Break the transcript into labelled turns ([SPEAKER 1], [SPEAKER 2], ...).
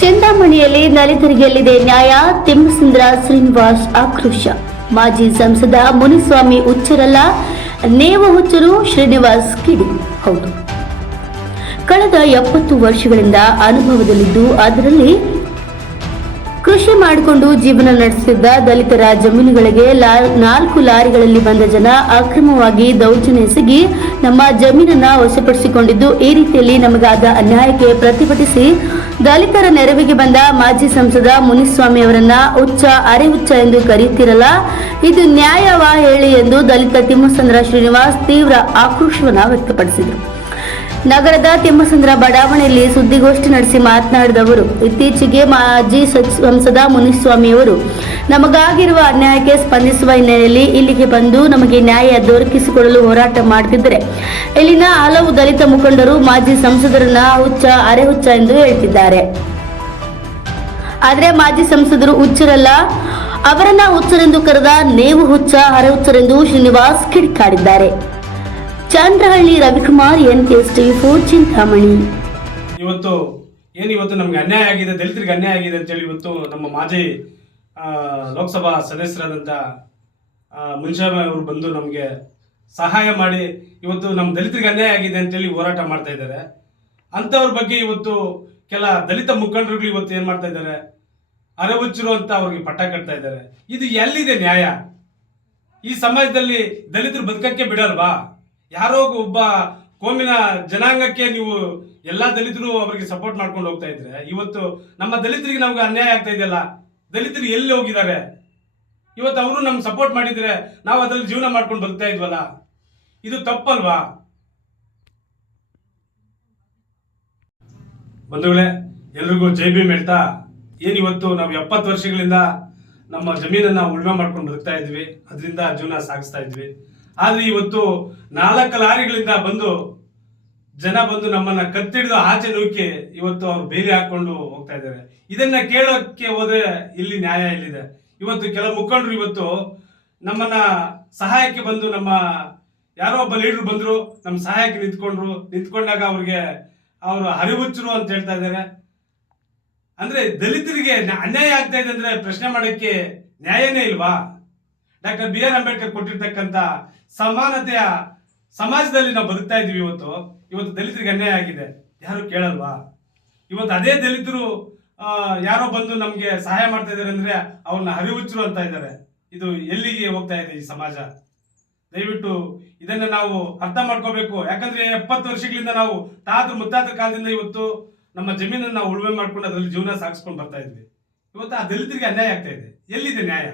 [SPEAKER 1] ಚಿಂತಾಮಣಿಯಲ್ಲಿ ದಲಿತರಿಗೆ ಎಲ್ಲಿದೆ ನ್ಯಾಯ? ತಿಮ್ಮಸುಂದ್ರ ಶ್ರೀನಿವಾಸ್ ಆಕ್ರೋಶ. ಮಾಜಿ ಸಂಸದ ಮುನಿಸ್ವಾಮಿ ಹುಚ್ಚರಲ್ಲ, ನೇವ ಹುಚ್ಚರು ಶ್ರೀನಿವಾಸ್ ಕಿಡಿ. ಹೌದು. ಕಳೆದ ಎಪ್ಪತ್ತು ವರ್ಷಗಳಿಂದ ಅನುಭವದಲ್ಲಿದ್ದು ಅದರಲ್ಲಿ ಕೃಷಿ ಮಾಡಿಕೊಂಡು ಜೀವನ ನಡೆಸುತ್ತಿದ್ದ ದಲಿತರ ಜಮೀನುಗಳಿಗೆ ನಾಲ್ಕು ಲಾರಿಗಳಲ್ಲಿ ಬಂದ ಜನ ಅಕ್ರಮವಾಗಿ ದೌರ್ಜನ್ಯ ಎಸಗಿ ನಮ್ಮ ಜಮೀನನ್ನ ವಶಪಡಿಸಿಕೊಂಡಿದ್ದು ಈ ರೀತಿಯಲ್ಲಿ ನಮಗಾದ ಅನ್ಯಾಯಕ್ಕೆ ಪ್ರತಿಭಟಿಸಿ ದಲಿತರ ನೆರವಿಗೆ ಬಂದ ಮಾಜಿ ಸಂಸದ ಮುನಿಸ್ವಾಮಿ ಅವರನ್ನ ಉಚ್ಚ ಅರೆ ಉಚ್ಚ ಎಂದು ಕರೆಯುತ್ತಿರಲ್ಲ, ಇದು ನ್ಯಾಯವಾ ಹೇಳಿ ಎಂದು ದಲಿತ ತಿಮ್ಮಸಂದ್ರ ಶ್ರೀನಿವಾಸ್ ತೀವ್ರ ಆಕ್ರೋಶವನ್ನು ವ್ಯಕ್ತಪಡಿಸಿದರು. ನಗರದ ತಿಮ್ಮಸಂದ್ರ ಬಡಾವಣೆಯಲ್ಲಿ ಸುದ್ದಿಗೋಷ್ಠಿ ನಡೆಸಿ ಮಾತನಾಡಿದ ಅವರು ಇತ್ತೀಚೆಗೆ ಮಾಜಿ ಸಂಸದ ಮುನಿಸ್ವಾಮಿಯವರು ನಮಗಾಗಿರುವ ಅನ್ಯಾಯಕ್ಕೆ ಸ್ಪಂದಿಸುವ ಹಿನ್ನೆಲೆಯಲ್ಲಿ ಇಲ್ಲಿಗೆ ಬಂದು ನಮಗೆ ನ್ಯಾಯ ದೊರಕಿಸಿಕೊಳ್ಳಲು ಹೋರಾಟ ಮಾಡುತ್ತಿದ್ದರೆ ಇಲ್ಲಿನ ಹಲವು ದಲಿತ ಮುಖಂಡರು ಮಾಜಿ ಸಂಸದರನ್ನ ಹುಚ್ಚ ಅರೆ ಹುಚ್ಚ ಎಂದು ಹೇಳ್ತಿದ್ದಾರೆ. ಆದರೆ ಮಾಜಿ ಸಂಸದರು ಹುಚ್ಚರಲ್ಲ. ಅವರನ್ನ ಹುಚ್ಚರೆಂದು ಕರೆದ, ನೇವು ಹುಚ್ಚ ಅರೆ ಹುಚ್ಚರೆಂದು Srinivas ಕಿಡಿಕಾಡಿದ್ದಾರೆ. Chandrahalli Ravikumar N TV four Chintamani.
[SPEAKER 2] ಇವತ್ತು ಏನು ಇವತ್ತು ನಮ್ಗೆ ಅನ್ಯಾಯ ಆಗಿದೆ, ದಲಿತರಿಗೆ ಅನ್ಯಾಯ ಆಗಿದೆ ಅಂತೇಳಿ ಇವತ್ತು ನಮ್ಮ ಮಾಜಿ ಲೋಕಸಭಾ ಸದಸ್ಯರಾದಂಥ ಮುನ್ಶಾಮಿ ಅವರು ಬಂದು ನಮಗೆ ಸಹಾಯ ಮಾಡಿ ಇವತ್ತು ನಮ್ಮ ದಲಿತರಿಗೆ ಅನ್ಯಾಯ ಆಗಿದೆ ಅಂತೇಳಿ ಹೋರಾಟ ಮಾಡ್ತಾ ಇದ್ದಾರೆ. ಅಂಥವ್ರ ಬಗ್ಗೆ ಇವತ್ತು ಕೆಲ ದಲಿತ ಮುಖಂಡರುಗಳು ಇವತ್ತು ಏನು ಮಾಡ್ತಾ ಇದ್ದಾರೆ, ಅರವುಚ್ಚರು ಅಂತ ಅವ್ರಿಗೆ ಪಟ್ಟ ಕಟ್ತಾ ಇದ್ದಾರೆ. ಇದು ಎಲ್ಲಿದೆ ನ್ಯಾಯ? ಈ ಸಮಾಜದಲ್ಲಿ ದಲಿತರು ಬದುಕಕ್ಕೆ ಬಿಡಲ್ವಾ? ಯಾರೋ ಒಬ್ಬ ಕೋಮಿನ ಜನಾಂಗಕ್ಕೆ ನೀವು ಎಲ್ಲಾ ದಲಿತರು ಅವರಿಗೆ ಸಪೋರ್ಟ್ ಮಾಡ್ಕೊಂಡು ಹೋಗ್ತಾ ಇದ್ರೆ, ಇವತ್ತು ನಮ್ಮ ದಲಿತರಿಗೆ ನಮ್ಗೆ ಅನ್ಯಾಯ ಆಗ್ತಾ ಇದೆಯಲ್ಲ, ದಲಿತರು ಎಲ್ಲಿ ಹೋಗಿದ್ದಾರೆ? ಇವತ್ತು ಅವರು ನಮ್ಗೆ ಸಪೋರ್ಟ್ ಮಾಡಿದ್ರೆ ನಾವು ಅದ್ರಲ್ಲಿ ಜೀವನ ಮಾಡ್ಕೊಂಡು ಬರ್ತಾ ಇದ್ವಲ್ಲ, ಇದು ತಪ್ಪಲ್ವಾ? ಬಂಧುಗಳೇ, ಎಲ್ರಿಗೂ ಜೈ ಭೀಮ್ ಹೇಳ್ತಾ, ಏನ್ ಇವತ್ತು ನಾವು ಎಪ್ಪತ್ತು ವರ್ಷಗಳಿಂದ ನಮ್ಮ ಜಮೀನನ್ನ ಉಳ್ಮೆ ಮಾಡ್ಕೊಂಡು ಬದುಕ್ತಾ ಇದ್ವಿ, ಅದರಿಂದ ಜೀವನ ಸಾಗಿಸ್ತಾ ಇದ್ವಿ. ಆದ್ರೆ ಇವತ್ತು ನಾಲ್ಕು ಲಾರಿಗಳಿಂದ ಬಂದು ಜನ ಬಂದು ನಮ್ಮನ್ನ ಕತ್ತಿಡಿದು ಆಚೆ ನೂಕಿ ಇವತ್ತು ಅವ್ರು ಬೇಲಿ ಹಾಕೊಂಡು ಹೋಗ್ತಾ ಇದ್ದಾರೆ. ಇದನ್ನ ಕೇಳೋಕ್ಕೆ ಹೋದ್ರೆ ಇಲ್ಲಿ ನ್ಯಾಯ ಇಲ್ಲಿದೆ. ಇವತ್ತು ಕೆಲವು ಮುಖಂಡರು ಇವತ್ತು ನಮ್ಮನ್ನ ಸಹಾಯಕ್ಕೆ ಬಂದು ನಮ್ಮ ಯಾರೋ ಒಬ್ಬ ಲೀಡರ್ ಬಂದ್ರು, ನಮ್ಮ ಸಹಾಯಕ್ಕೆ ನಿಂತ್ಕೊಂಡ್ರು. ನಿಂತ್ಕೊಂಡಾಗ ಅವ್ರಿಗೆ ಅವರು ಹರಿವುಚ್ಚರು ಅಂತ ಹೇಳ್ತಾ ಇದ್ದಾರೆ. ಅಂದ್ರೆ ದಲಿತರಿಗೆ ನ್ಯಾ- ಅನ್ಯಾಯ ಆಗ್ತಾ ಇದೆ ಅಂದ್ರೆ ಪ್ರಶ್ನೆ ಮಾಡಕ್ಕೆ ನ್ಯಾಯನೇ ಇಲ್ವಾ? ಡಾಕ್ಟರ್ ಬಿ ಆರ್ ಅಂಬೇಡ್ಕರ್ ಕೊಟ್ಟಿರ್ತಕ್ಕಂತ ಸಮಾನತೆಯ ಸಮಾಜದಲ್ಲಿ ನಾವು ಬದುಕ್ತಾ ಇದೀವಿ ಇವತ್ತು. ಇವತ್ತು ದಲಿತರಿಗೆ ಅನ್ಯಾಯ ಆಗಿದೆ. ಯಾರು ಕೇಳಲ್ವಾ? ಇವತ್ತು ಅದೇ ದಲಿತರು ಯಾರೋ ಬಂದು ನಮಗೆ ಸಹಾಯ ಮಾಡ್ತಾ ಇದ್ದಾರೆ ಅಂದ್ರೆ ಅವ್ರನ್ನ ಹರಿವುಚ್ಚರು ಅಂತ ಇದ್ದಾರೆ. ಇದು ಎಲ್ಲಿಗೆ ಹೋಗ್ತಾ ಇದೆ ಈ ಸಮಾಜ? ದಯವಿಟ್ಟು ಇದನ್ನ ನಾವು ಅರ್ಥ ಮಾಡ್ಕೋಬೇಕು. ಯಾಕಂದ್ರೆ ಎಪ್ಪತ್ತು ವರ್ಷಗಳಿಂದ ನಾವು ತಾತ ಮುತ್ತಾತ ಕಾಲದಿಂದ ಇವತ್ತು ನಮ್ಮ ಜಮೀನನ್ನ ನಾವು ಉಳುಮೆ ಮಾಡ್ಕೊಂಡು ಅದರಲ್ಲಿ ಜೀವನ ಸಾಗಿಸ್ಕೊಂಡು ಬರ್ತಾ ಇದ್ವಿ. ಇವತ್ತು ಆ ದಲಿತರಿಗೆ ಅನ್ಯಾಯ ಆಗ್ತಾ ಇದೆ. ಎಲ್ಲಿದೆ ನ್ಯಾಯ?